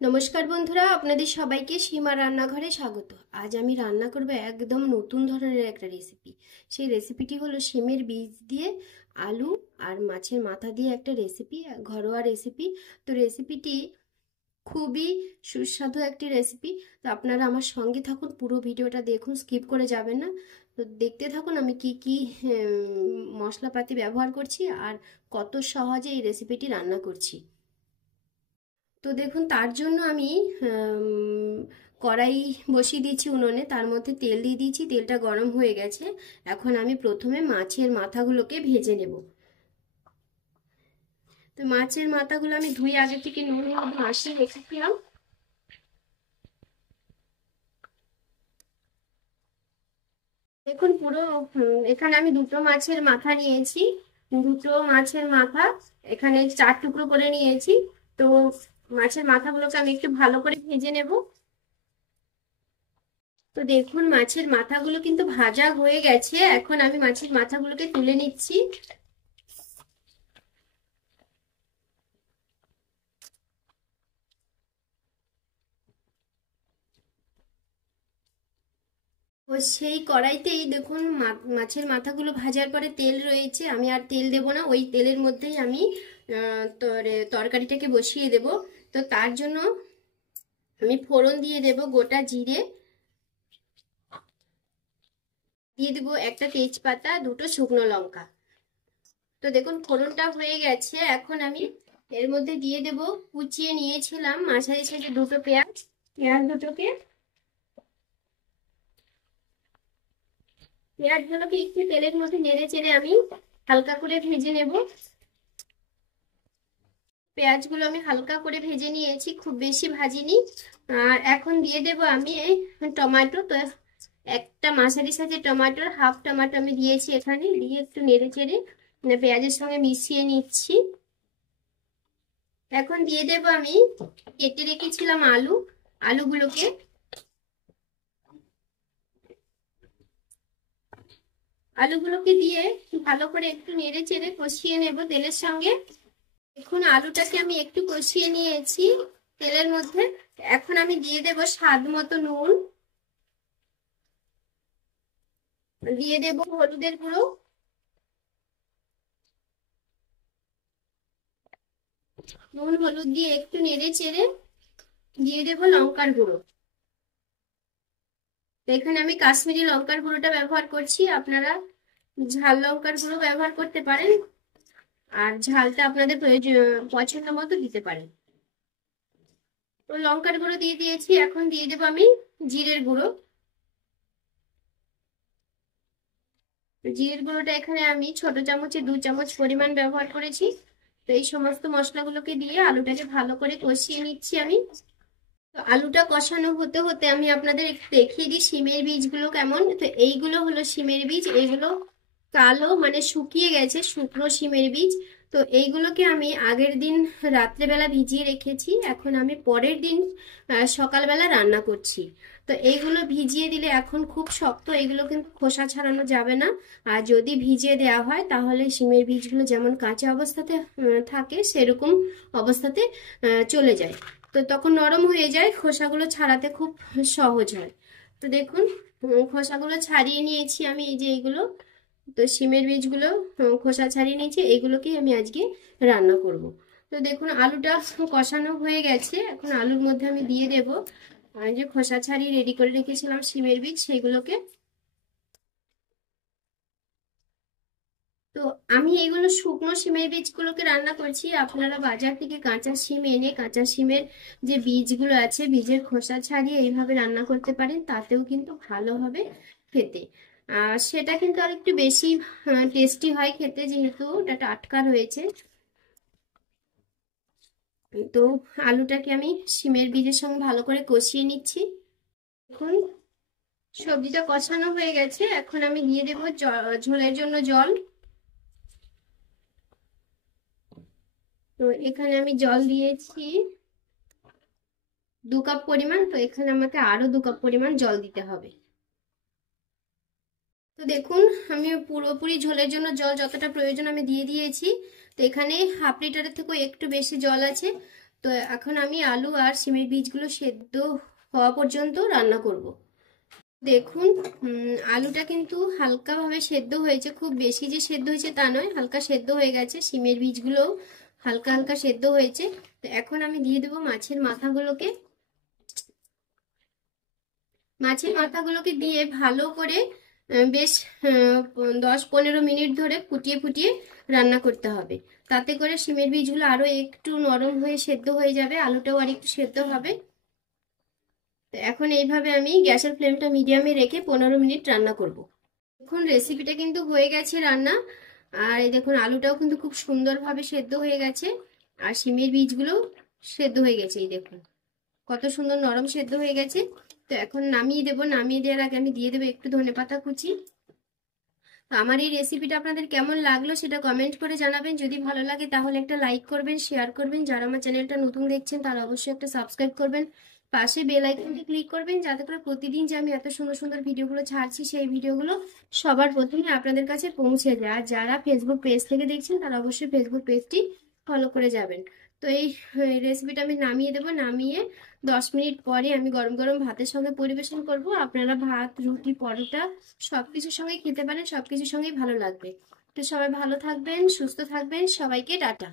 নমস্কার বন্ধুরা, আপনাদের সবাইকে সীমা রান্নাঘরে স্বাগত। আজ আমি রান্না করব একদম নতুন ধরনের একটা রেসিপি। সেই রেসিপিটি হলো শিমের বীজ দিয়ে আলু আর মাছের মাথা দিয়ে একটা রেসিপি, ঘরোয়া রেসিপি। তো রেসিপিটি খুবই সুস্বাদু একটি রেসিপি। তো আপনারা আমার সঙ্গে থাকুন, পুরো ভিডিওটা দেখুন, স্কিপ করে যাবেন না। তো দেখতে থাকুন আমি কি কি মশলাপাতি ব্যবহার করছি আর কত সহজে এই রেসিপিটি রান্না করছি। তো দেখুন, তার জন্য আমি কড়াই বসিয়ে দিয়েছি উনুনে, তার মধ্যে তেল দিয়ে দিয়েছি। তেলটা গরম হয়ে গেছে। এখন আমি প্রথমে মাছের মাথাগুলোকে ভেজে নেব। তো মাছের মাথাগুলো আমি ধুয়ে আগে থেকে নুন হলুদ মাখিয়ে রেখেছিলাম। দেখুন পুরো এখানে আমি দুটো মাছের মাথা নিয়েছি। দুটো মাছের মাথা এখানে 4 টুকরো করে নিয়েছি। তো মাছের মাথাগুলোকে আমি একটু ভালো করে ভেজে নেব। তো দেখুন, মাছের মাথাগুলো কিন্তু ভাজা হয়ে গেছে। এখন আমি মাছের মাথাগুলোকে তুলে নিচ্ছি। ও সেই কড়াইতেই দেখুন মাছের মাথাগুলো ভাজার পরে তেল রয়েছে। আমি আর তেল দেব না, ওই তেলের মধ্যেই আমি তরকারিটাকে বসিয়ে দেব। তো তার জন্য আমি ফোড়ন দিয়ে দেব গোটা জিরে, দিয়ে দেবো একটা তেজপাতা, দুটো শুকনো লঙ্কা। তো দেখুন ফোড়নটা হয়ে গেছে। এখন আমি এর মধ্যে দিয়ে দেব কুচিয়ে নিয়েছিলাম মাঝারি সাইজের দুটো পেঁয়াজ। পেঁয়াজ দুটোকে পেঁয়াজগুলোকে একটু তেলের মধ্যে নেড়ে চেড়ে আমি হালকা করে ভেজে নেব। পেঁয়াজগুলো আমি হালকা করে ভেজে নিয়েছি, খুব বেশি ভাজিনি। আর এখন দিয়ে দেব আমি এই টমেটো। তো একটা মাঝারি সাইজের টমেটোর হাফ টমেটো আমি দিয়েছি এখানে, দিয়ে একটু নেড়ে চেড়ে পেঁয়াজের সঙ্গে মিশিয়ে নিচ্ছি। এখন দিয়ে দেব আমি কেটে রেখেছিলাম আলুগুলোকে। আলুগুলোকে দিয়ে ভালো করে একটু নেড়ে চেড়ে কষিয়ে নেব তেলের সঙ্গে। দেখুন আলুটাকে আমি একটু কষিয়ে নিয়েছি তেলের মধ্যে। এখন আমি দিয়ে দেব স্বাদ মতো নুন, দিয়ে দেব হলুদের গুঁড়ো, নুন হলুদ দিয়ে একটু নেড়ে চেড়ে দিয়ে দেব লঙ্কার গুঁড়ো। এখানে আমি কাশ্মীরি লঙ্কার গুঁড়োটা ব্যবহার করছি, আপনারা ঝাল লঙ্কার গুঁড়ো ব্যবহার করতে পারেন, আর ঝালটা আপনাদের পছন্দ মতো দিতে পারেন। তো লঙ্কার গুঁড়ো দিয়ে দিয়েছি। এখন দিয়ে দেবো আমি জিরের গুঁড়ো। জিরের গুঁড়োটা এখানে আমি ছোট চামচে 2 চামচ পরিমাণ ব্যবহার করেছি। তো এই সমস্ত মশলাগুলোকে দিয়ে আলুটাকে ভালো করে কষিয়ে নিচ্ছি আমি। তো আলুটা কষানো হতে হতে আমি আপনাদের একটু দেখিয়ে দিই শিমের বীজগুলো কেমন। তো এইগুলো হলো শিমের বীজ, এগুলো কালো মানে শুকিয়ে গেছে, শুকনো শিমের বীজ। তো এইগুলোকে আমি আগের দিন রাত্রেবেলা ভিজিয়ে রেখেছি, এখন আমি পরের দিন সকালবেলা রান্না করছি। তো এইগুলো ভিজিয়ে দিলে এখন খুব শক্ত, এগুলো কিন্তু খোসা ছাড়ানো যাবে না। আর যদি ভিজিয়ে দেওয়া হয় তাহলে শিমের বীজগুলো যেমন কাঁচা অবস্থাতে থাকে সেরকম অবস্থাতে চলে যায়। তো তখন নরম হয়ে যায়, খোসাগুলো ছাড়াতে খুব সহজ হয়। তো দেখুন খোসাগুলো ছাড়িয়ে নিয়েছি আমি, এই যে এইগুলো। তো শিমের বীজগুলো খোসা ছাড়িয়ে নিয়েছি, এইগুলোকেই আমি আজকে রান্না করব। তো দেখুন আলুটা কষানো হয়ে গেছে। এখন আলুর মধ্যে আমি দিয়ে দেব যে খোসা ছাড়িয়ে রেডি করে রেখেছিলাম শিমের বীজ, সেগুলোকে। তো আমি এগুলো শুকনো শিমের বীজগুলোকে রান্না করছি। আপনারা বাজার থেকে কাঁচা শিম এনে কাঁচা শিমের যে বীজগুলো আছে বীজের খোসা ছাড়িয়ে এইভাবে রান্না করতে পারেন, তাতেও কিন্তু ভালো হবে খেতে। সেটা কিন্তু আর একটু বেশি টেস্টি হয় খেতে, যেহেতু ওটা টাটকা রয়েছে। তো আলুটাকে আমি শিমের বীজের সঙ্গে ভালো করে কষিয়ে নিচ্ছি। এখন সবজিটা কষানো হয়ে গেছে। এখন আমি দিয়ে দেবো ঝোলের জন্য জল। তো এখানে আমি জল দিয়েছি 2 কাপ পরিমাণ। তো এখানে আমাকে আরো 2 কাপ পরিমাণ জল দিতে হবে। তো দেখুন আমি পুরোপুরি ঝোলের জন্য জল যতটা প্রয়োজন আমি দিয়ে দিয়েছি। তো এখানে হাফ লিটারের থেকেও একটু বেশি জল আছে। তো তো এখন আমি আলু আর সিমের বীজগুলো সেদ্ধ হওয়া পর্যন্ত রান্না করব। দেখুন আলুটা কিন্তু হালকাভাবে সেদ্ধ হয়েছে, খুব বেশি যে সেদ্ধ হয়েছে তা নয়, হালকা সেদ্ধ হয়ে গেছে। সিমের বীজগুলোও হালকা হালকা সেদ্ধ হয়েছে। তো এখন আমি দিয়ে দেবো মাছের মাথাগুলোকে। মাছের মাথাগুলোকে দিয়ে ভালো করে বেশ 10-15 মিনিট ধরে ফুটিয়ে ফুটিয়ে রান্না করতে হবে। তাতে করে সিমের বীজগুলো আরো একটু নরম হয়ে সেদ্ধ হয়ে যাবে, আলুটাও আর একটু সেদ্ধ হবে। তো এখন এইভাবে আমি গ্যাসের ফ্লেমটা মিডিয়ামে রেখে 15 মিনিট রান্না করব। এখন রেসিপিটা কিন্তু হয়ে গেছে রান্না। আর এই দেখুন আলুটাও কিন্তু খুব সুন্দরভাবে সেদ্ধ হয়ে গেছে, আর সিমের বীজগুলো সেদ্ধ হয়ে গেছে। এই দেখুন কত সুন্দর নরম সেদ্ধ হয়ে গেছে। তো এখন নামিয়ে দেবো। নামিয়ে দেওয়ার আগে আমি দিয়ে দেবো একটু ধনেপাতা কুচি। তো আমার এই রেসিপিটা আপনাদের কেমন লাগলো সেটা কমেন্ট করে জানাবেন। যদি ভালো লাগে তাহলে একটা লাইক করবেন, শেয়ার করবেন। যারা আমার চ্যানেলটা নতুন দেখছেন তারা অবশ্যই একটা সাবস্ক্রাইব করবেন। পাশে বেল আইকনটি ক্লিক করবেন, যাতে করে প্রতিদিন যে আমি এত সুন্দর সুন্দর ভিডিওগুলো ছাড়ছি সেই ভিডিওগুলো সবার প্রথমে আপনাদের কাছে পৌঁছে যায়। আর যারা ফেসবুক পেজ থেকে দেখছেন তারা অবশ্যই ফেসবুক পেজটি ফলো করে যাবেন। তো এই রেসিপিটা আমি নামিয়ে দেবো। নামিয়ে 10 মিনিট পরে আমি গরম গরম ভাতের সঙ্গে পরিবেশন করব। আপনারা ভাত, রুটি, পরোটা সবকিছুর সঙ্গে খেতে পারেন, সবকিছুর সঙ্গেই ভালো লাগবে। তো সবাই ভালো থাকবেন, সুস্থ থাকবেন, সবাইকে টাটা।